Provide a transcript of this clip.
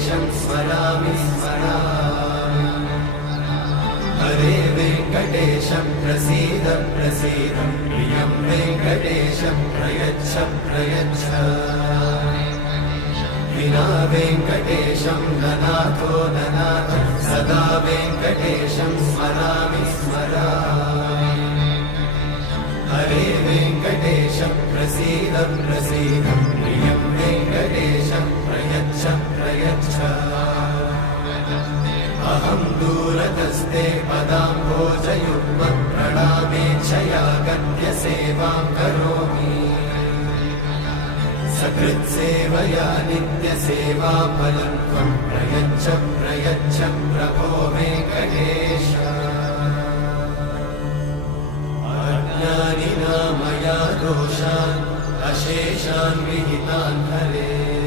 वेङ्कटेशं स्मरामि स्मरामि। हरे वेङ्कटेशं प्रसीद प्रसीद, प्रियं वेङ्कटेशं प्रयच्छ प्रयच्छ। विना वेङ्कटेशं ननाथो ननाथ, सदा वेङ्कटेशं स्मरामि स्मरामि। हरे वेङ्कटेशं प्रसीद प्रसीद, प्रियं वेङ्कटेशं प्रयच्छ प्रयच्छ। अहं दूरतस्ते पदाम्भोजयुग्मं, प्रणामेच्छया गद्यसेवां करोमि। सकृत्सेवया नित्यसेवाफलं त्वं प्रयच्छ प्रयच्छ प्रभो वेङ्कटेश। अज्ञानिना मया दोषान् अशेषान् विहितान् हरे।